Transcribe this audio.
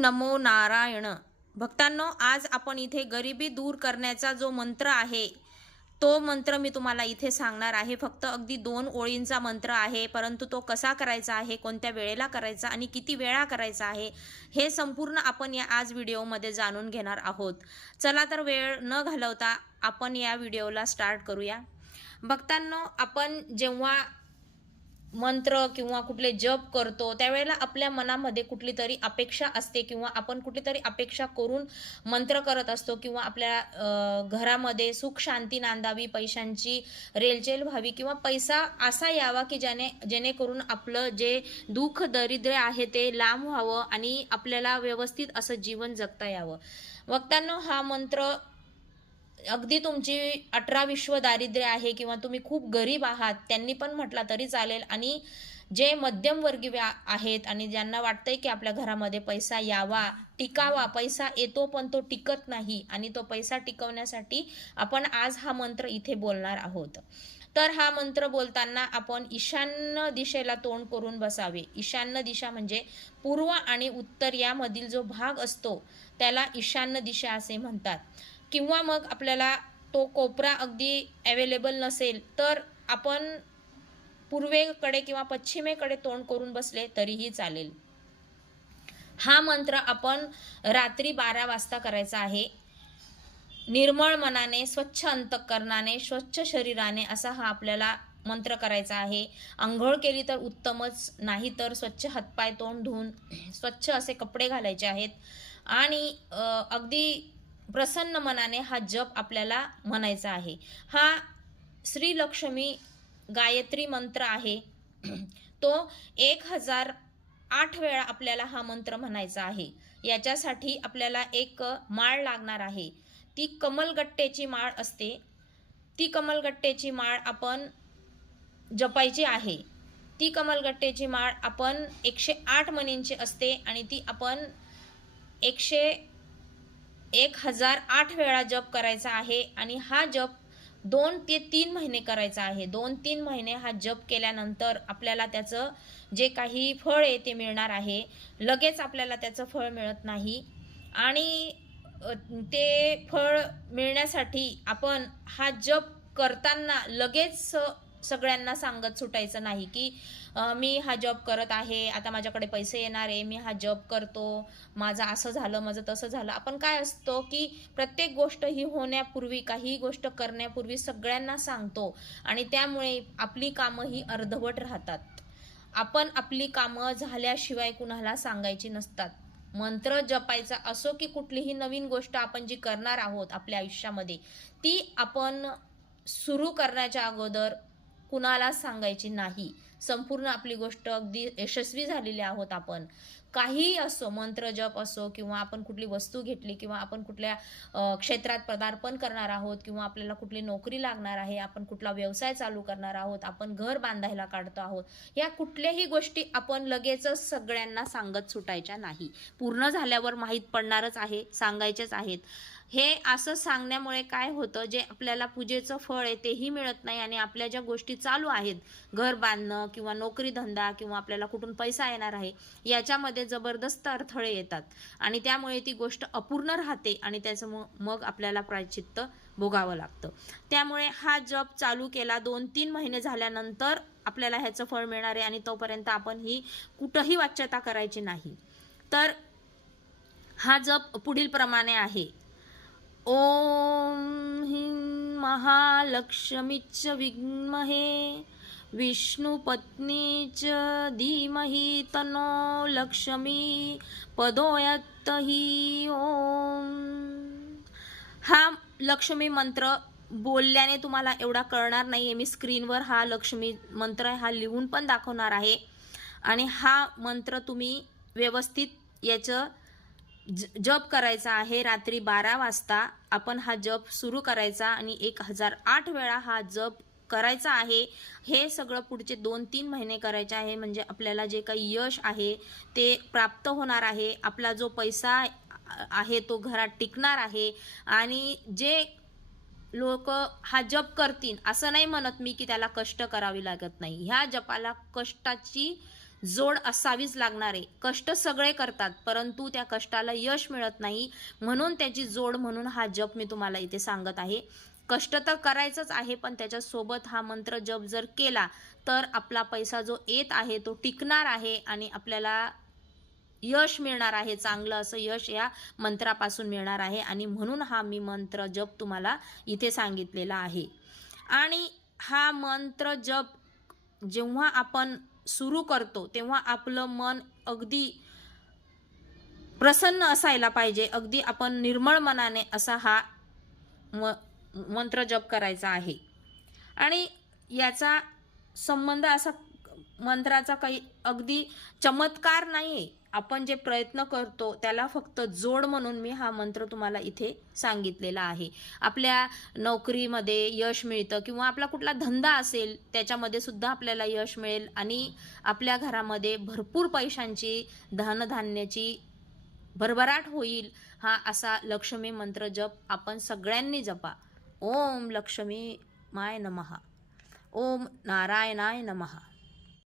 नमो नारायण. भक्तांनो, आज आपण इथे गरिबी दूर करण्याचा जो मंत्र आहे तो मंत्र मी तुम्हाला इथे सांगणार आहे. फक्त अगदी 2 ओळींचा मंत्र आहे, परंतु तो कसा करायचा आहे, कोणत्या वेळेला करायचा आणि किती वेळा करायचा आहे, हे संपूर्ण आपण या आज व्हिडिओमध्ये जाणून घेणार आहोत. चला तर वेळ न घालवता आपण या व्हिडिओला स्टार्ट करूया. भक्तांनो, आपण जेव्हा मंत्र किंवा कुठले जप करतो त्यावेळेला आपल्या मनामध्ये कुठली तरी अपेक्षा असते किंवा आपण कुठली तरी अपेक्षा करून मंत्र करत असतो किंवा आपल्या घरामध्ये सुख शांती नांदावी, पैशांची रेलचेल व्हावी किंवा पैसा असा यावा की जेणेकरून आपलं जे दुःख दरिद्र आहे ते लांब व्हावं आणि आपल्याला व्यवस्थित असं जीवन जगता यावं. भक्तांनो, हा मंत्र अगदी तुमची 18 विश्व दारिद्र्य आहे किंवा तुम्ही खूप गरीब आहात त्यांनी पण म्हटला तरी चालेल, आणि जे मध्यमवर्गीय आहेत आणि ज्यांना वाटतंय की आपल्या घरामध्ये पैसा यावा, टिकावा, पैसा येतो पण तो टिकत नाही आणि तो पैसा टिकवण्यासाठी आपण आज हा मंत्र इथे बोलणार आहोत. तर हा मंत्र बोलताना आपण ईशान्य दिशेला तोंड करून बसावे. ईशान्य दिशा म्हणजे पूर्व आणि उत्तर यामधील जो भाग असतो त्याला ईशान्य दिशा असे म्हणतात. किंवा मग आपल्याला तो कोपरा अगदी अवेलेबल नसेल तर आपण पूर्वेकडे किंवा पश्चिमेकडे तोंड करून बसले तरीही चालेल. हा मंत्र आपण रात्री 12 वाजता करायचा आहे. निर्मळ मनाने, स्वच्छ अंतःकरणाने, स्वच्छ शरीराने असा हा आपल्याला मंत्र करायचा आहे. अंघोळ केली तर उत्तमच, नाही तर स्वच्छ हातपाय तोंड धुवून स्वच्छ असे कपडे घालायचे आहेत आणि अगदी प्रसन्न मनाने हा जप आपल्याला म्हणायचा आहे. हा श्री लक्ष्मी गायत्री मंत्र आहे. तो 1008 वेळा आपल्याला हा मंत्र म्हणायचा आहे. याच्यासाठी आपल्याला एक माळ लागणार आहे. ती कमलगट्टेची माळ असते. ती कमलगट्टेची माळ आपण जपायची आहे. ती कमलगट्टेची माळ आपण 108 मणींची असते आणि ती आपण 1008 वेळा जप करायचा आहे. आणि हा जप 2 ते 3 महिने करायचा आहे. 2-3 महिने हा जप केल्यानंतर आपल्याला त्याचं जे काही फळ आहे ते मिळणार आहे. लगेच आपल्याला त्याचं फळ मिळत नाही आणि ते फळ मिळण्यासाठी आपण हा जप करताना लगेच सगळ्यांना सांगत सुटायचं नाही की मी हा जॉब करत आहे, आता माझ्याकडे पैसे येणार आहे, मी हा जॉब करतो, माझं असं झालं, माझं तसं झालं. आपण काय असतो की प्रत्येक गोष्ट ही होण्यापूर्वी, काही गोष्ट करण्यापूर्वी सगळ्यांना सांगतो आणि त्यामुळे आपली कामं ही अर्धवट राहतात. आपण आपली कामं झाल्याशिवाय कुणाला सांगायची नसतात. मंत्र जपायचा असो की कुठलीही नवीन गोष्ट आपण जी करणार आहोत आपल्या आयुष्यामध्ये, ती आपण सुरू करण्याच्या अगोदर कुणाला सांगायची नाही. संपूर्ण आपली गोष्ट अगदी यशस्वी झालेली आहोत आपण. काहीही असो, मंत्र जप असो किंवा आपण कुठली वस्तू घेतली किंवा आपण कुठल्या क्षेत्रात पदार्पण करणार आहोत किंवा आपल्याला कुठली नोकरी लागणार आहे, आपण कुठला व्यवसाय चालू करणार आहोत, आपण घर बांधायला काढतो आहोत, या कुठल्याही गोष्टी आपण लगेचच सगळ्यांना सांगत सुटायच्या नाही. पूर्ण झाल्यावर माहीत पडणारच आहे, सांगायचेच आहेत. हे असं सांगण्यामुळे काय होतं, जे आपल्याला पूजेचं फळ आहे तेही मिळत नाही आणि आपल्या ज्या गोष्टी चालू आहेत, घर बांधणं किंवा नोकरी धंदा किंवा आपल्याला कुठून पैसा येणार आहे, याच्यामध्ये जबरदस्त अडथळे येतात आणि त्यामुळे ती गोष्ट अपूर्ण राहते आणि त्याचं मग आपल्याला प्रायश्चित्त भोगावं लागतं. त्यामुळे हा जप चालू केला 2-3 महिने झाल्यानंतर आपल्याला ह्याचं फळ मिळणार आहे आणि तोपर्यंत आपण ही कुठंही वाच्यता करायची नाही. तर हा जप पुढील प्रमाणे आहे. ओम ह्रीं महालक्ष्मीच विद्महे विष्णुपत्नीच धीमहि तन्नो लक्ष्मी प्रचोदयात्. ओम. हा लक्ष्मी मंत्र बोलल्याने तुम्हाला एवढा कळणार नाहीये. मी स्क्रीनवर हा लक्ष्मी मंत्र हा लिहून पण दाखवणार आहे आणि हा मंत्र तुम्ही व्यवस्थित याचं जप करायचा आहे. रात्री 12 वाजता आपण हा जप सुरू करायचा आणि 1008 वेळा हा जप करायचा आहे. हे सगळं पुढचे 2-3 महिने करायचे आहे. म्हणजे आपल्याला जे काही यश आहे ते प्राप्त होणार आहे. आपला जो पैसा आहे तो घरात टिकणार आहे आणि जे लोक हा जप करतील, असं नाही म्हणत मी की त्याला कष्ट करावे लागत नाही. ह्या जपाला कष्टाची जोड असावीच लागणार आहे. कष्ट सगळे करतात, परंतु त्या कष्टाला यश मिळत नाही, म्हणून त्याची जोड म्हणून हा जप मी तुम्हाला इथे सांगत आहे. कष्ट तर करायचंच आहे, पण त्याच्यासोबत हा मंत्र जप जर केला तर आपला पैसा जो येत आहे तो टिकणार आहे आणि आपल्याला यश मिळणार आहे. चांगलं असं यश या मंत्रापासून मिळणार आहे आणि म्हणून हा मी मंत्र जप तुम्हाला इथे सांगितलेला आहे. आणि हा मंत्र जप जेव्हा आपण सुरू करतो तेव्हा आपलं मन अगदी प्रसन्न असायला पाहिजे. अगदी आपण निर्मळ मनाने असा हा मंत्र जप करायचा आहे. आणि याचा संबंध असा मंत्राचा काही अगदी चमत्कार नाही आहे. आपण जे प्रयत्न करतो त्याला फक्त जोड म्हणून मी हा मंत्र तुम्हाला इथे सांगितलेला आहे. आपल्या नोकरीमध्ये यश मिळतं किंवा आपला कुठला धंदा असेल त्याच्यामध्ये सुद्धा आपल्याला यश मिळेल आणि आपल्या घरामध्ये भरपूर पैशांची धनधान्याची भरभराट होईल. हा असा लक्ष्मी मंत्र जप आपण सगळ्यांनी जपा. ओम लक्ष्मी माय नमः. ओम नारायणाय नमः.